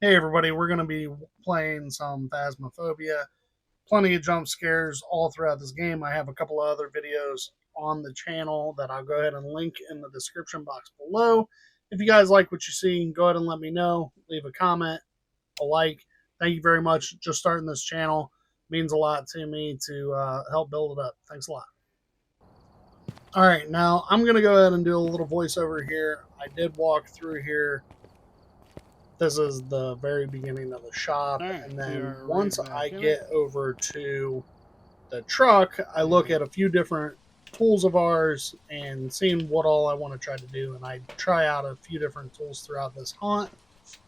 Hey everybody, we're going to be playing some Phasmophobia. Plenty of jump scares all throughout this game. I have a couple of other videos on the channel that I'll go ahead and link in the description box below. If you guys like what you see, go ahead and let me know. Leave a comment, a like. Thank you very much. Just starting this channel means a lot to me to help build it up. Thanks a lot. All right, now I'm going to go ahead and do a little voiceover here. I did walk through here. This is the very beginning of the shop, All right, and we then are once right I back in get it. over to the truck, I look at a few different tools of ours and seeing what all I want to try to do, and I try out a few different tools throughout this haunt,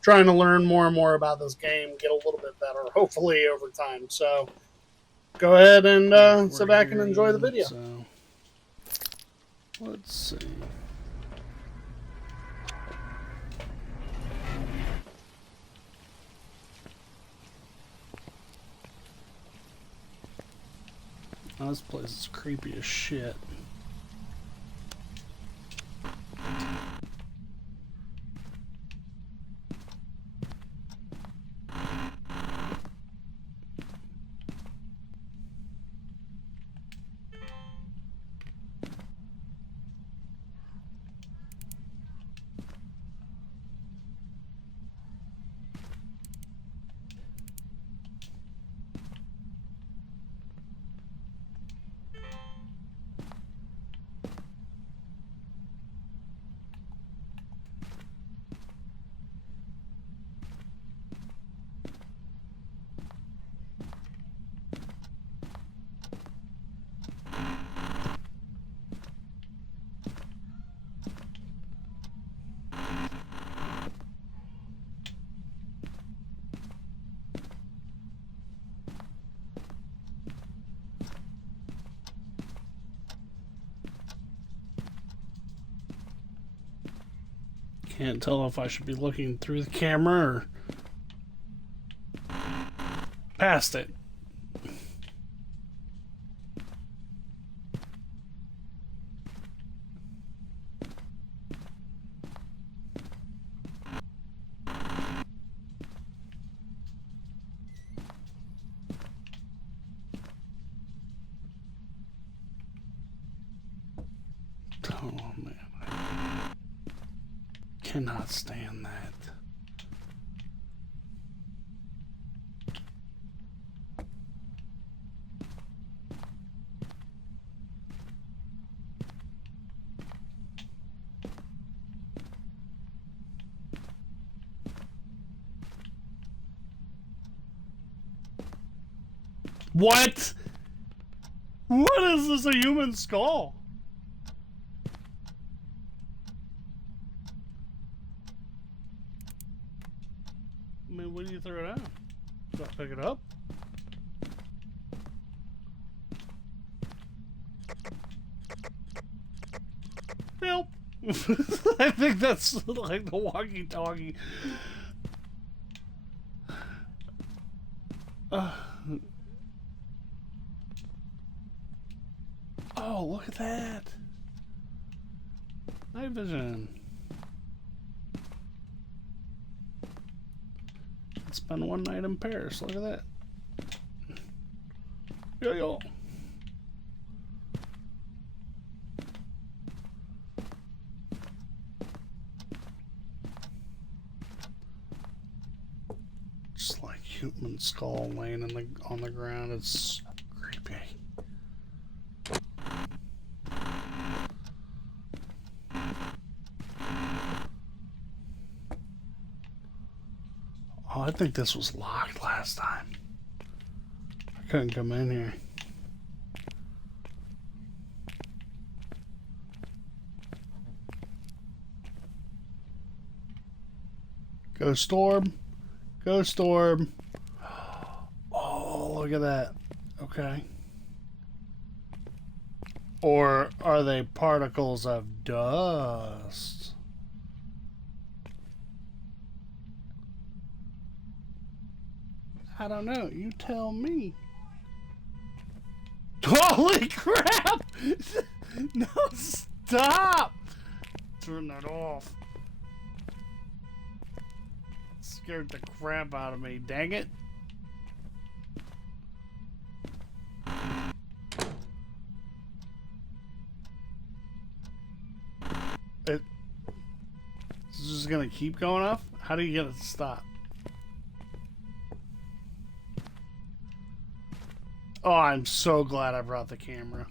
trying to learn more and more about this game, get a little bit better, hopefully over time. So go ahead and All right, sit we're back and here enjoy the then. video. So let's see. Oh, this place is creepy as shit. Can't tell if I should be looking through the camera or past it. Oh man, I cannot stand that. What? What is this? A human skull? I mean, what do you throw it out? Do I pick it up? Help! I think that's like the walkie-talkie. Oh, look at that! Night vision. Spend one night in Paris. Look at that. Yo yo. Just like human skull laying on the ground. It's creepy. Oh, I think this was locked last time. I couldn't come in here. Go storm. Go storm. Oh, look at that. Okay. Or are they particles of dust? I don't know. You tell me. Holy crap! No, stop! Turn that off. It's scared the crap out of me. Dang it. This is just gonna keep going up? How do you get it to stop? Oh, I'm so glad I brought the camera.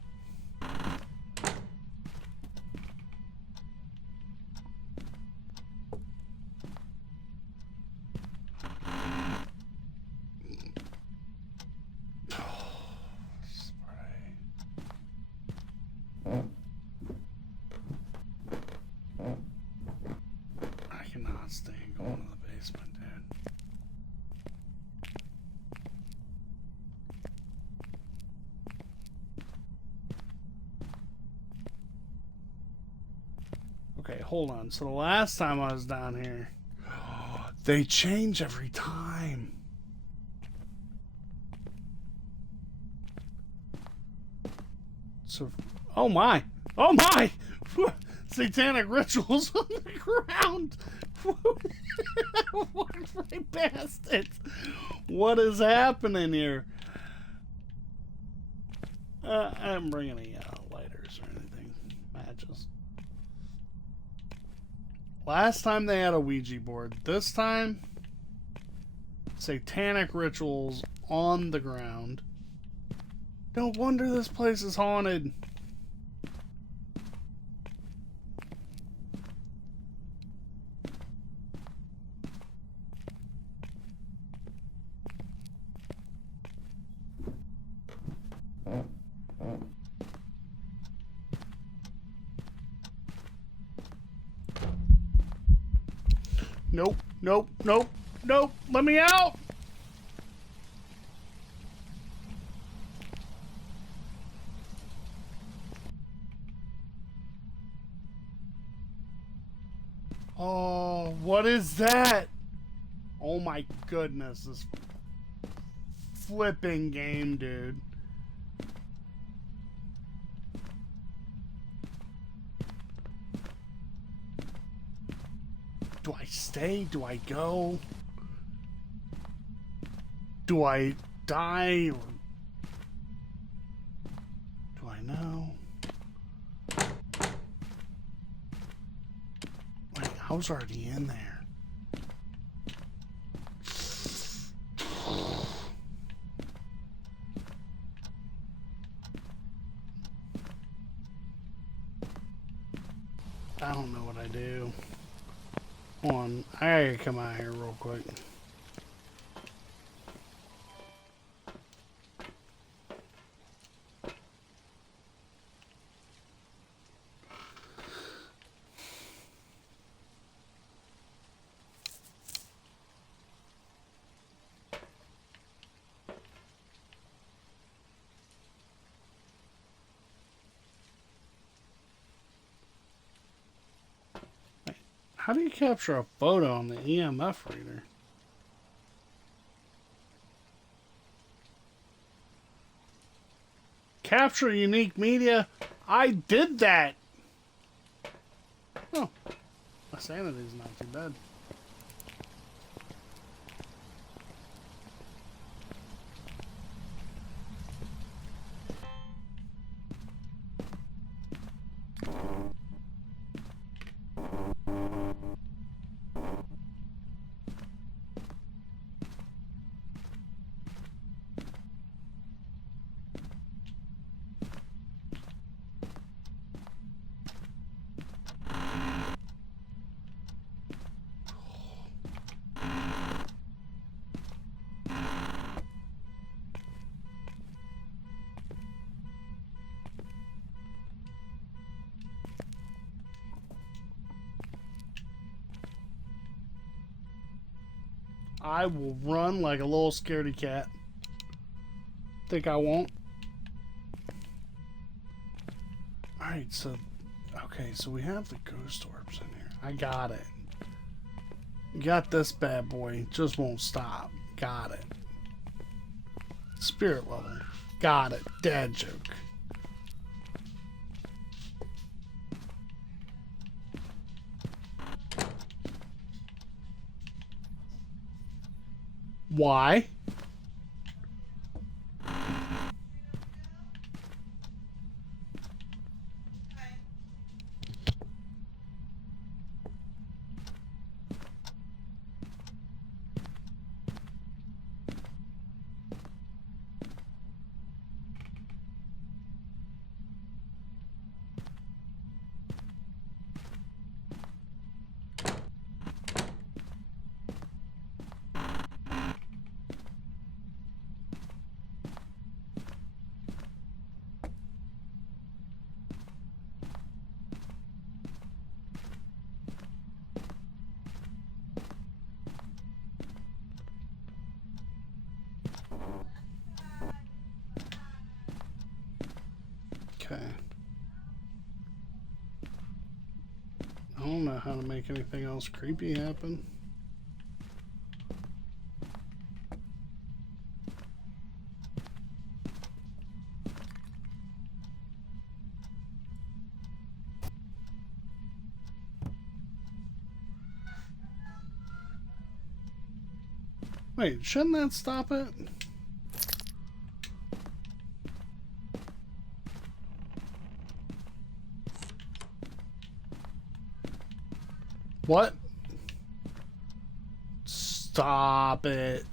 I cannot stand going to the basement, dude. Okay, hold on. So the last time I was down here, they change every time. So, oh my! Oh my! Satanic rituals on the ground! Walked right past it! What is happening here? I'm bringing any lighters or anything. Matches. Last time they had a Ouija board. This time, satanic rituals on the ground. No wonder this place is haunted. Nope, nope, nope, nope. Let me out! Oh, what is that? Oh my goodness, this flipping game, dude. Do I stay? Do I go? Do I die? Or do I know? Wait, I was already in there. I don't know what I do. Hold on, I gotta come out here real quick. How do you capture a photo on the EMF reader? Capture unique media? I did that! Oh, my sanity's not too bad. I will run like a little scaredy cat. Think I won't? Alright, so... Okay, so we have the ghost orbs in here. I got it. Got this bad boy. Just won't stop. Got it. Spirit level. Got it. Dad joke. Why? Okay. I don't know how to make anything else creepy happen. Wait, shouldn't that stop it? What? Stop it.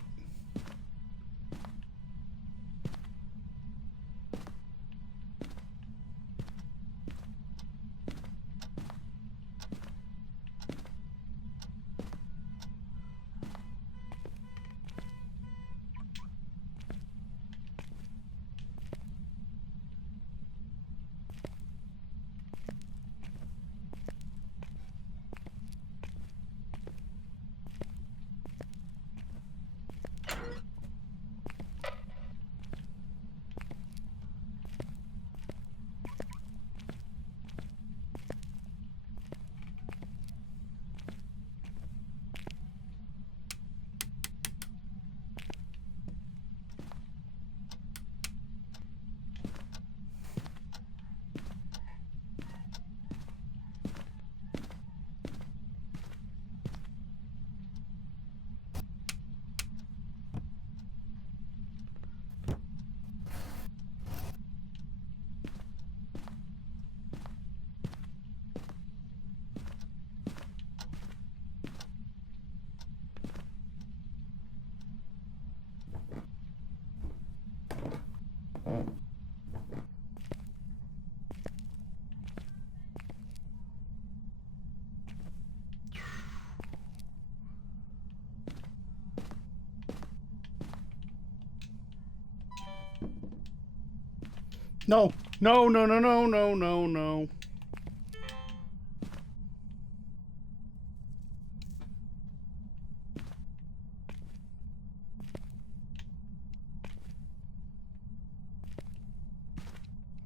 No. No, no, no, no, no, no, no.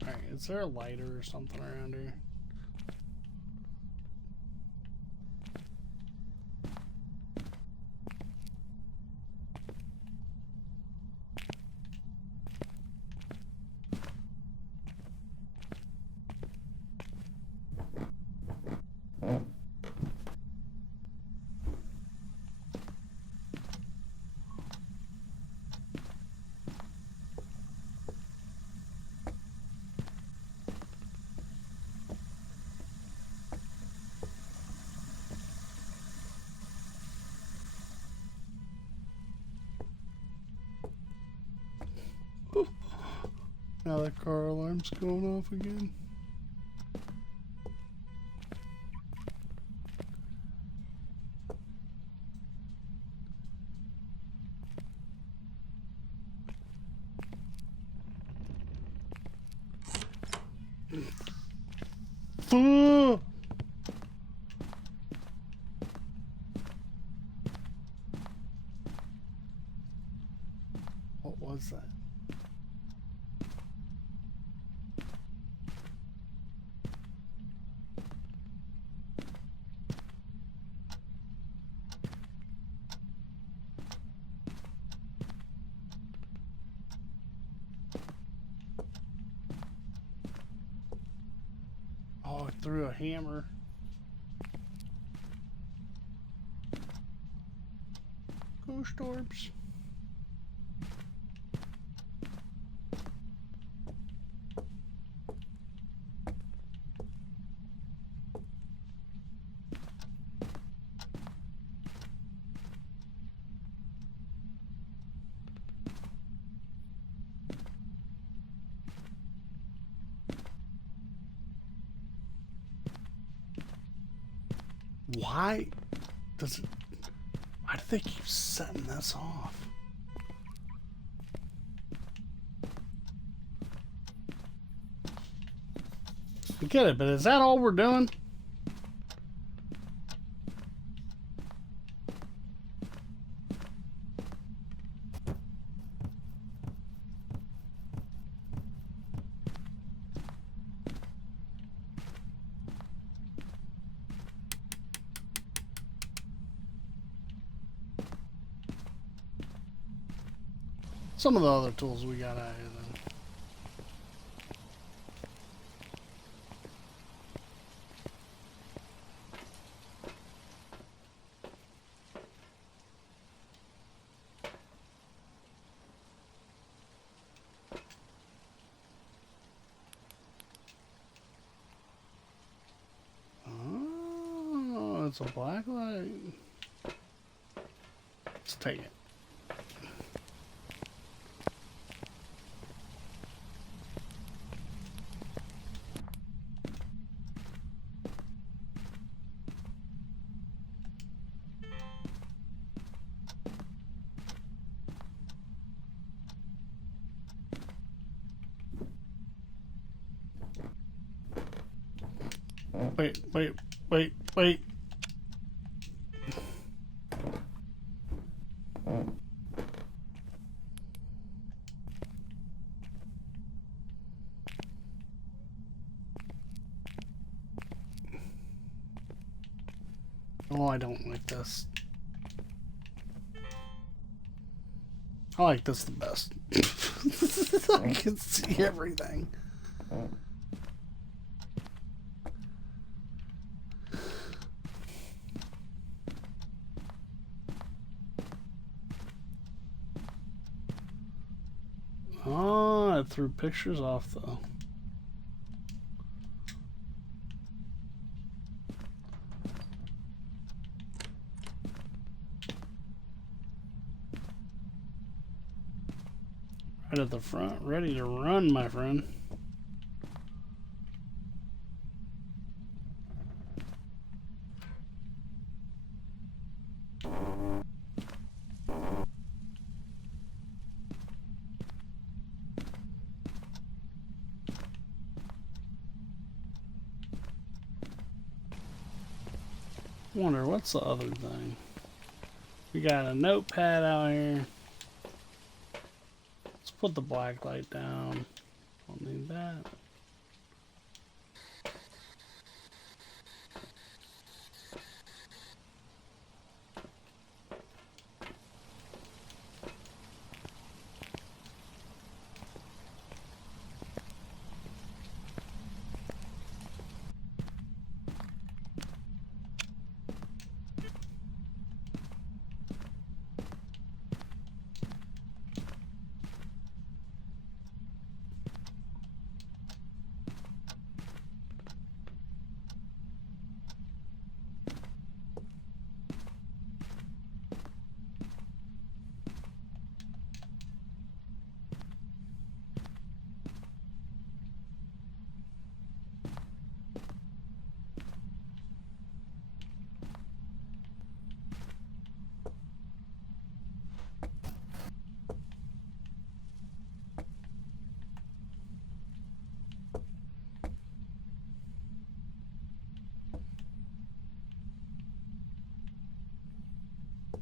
Alright, is there a lighter or something around here? Now the car alarm's going off again. What was that? Oh, it threw a hammer. Ghost orbs. Why does it... Why do they keep setting this off? I get it, but is that all we're doing? Some of the other tools we got out here then. Oh, it's a black light. Let's take it. Wait. Oh, I don't like this. I like this the best. I can see everything. Oh, I threw pictures off though. Right at the front, ready to run, my friend. Wonder what's the other thing? We got a notepad out here. Let's put the black light down. Don't need that.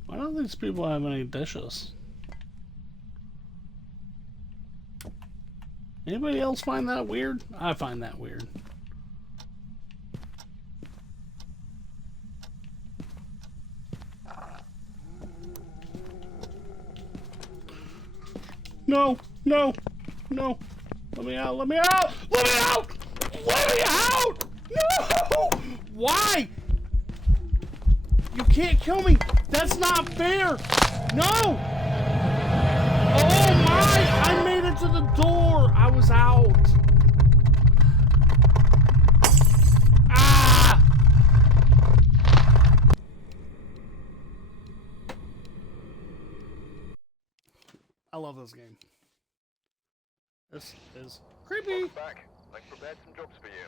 Why don't these people have any dishes? Anybody else find that weird? I find that weird. No, no, no. Let me out, let me out, let me out! Let me out! No! Why? You can't kill me. That's not fair. No! Oh my! I made it to the door. I was out. Ah! I love this game. This is creepy. Welcome back. I've prepared some jobs for you.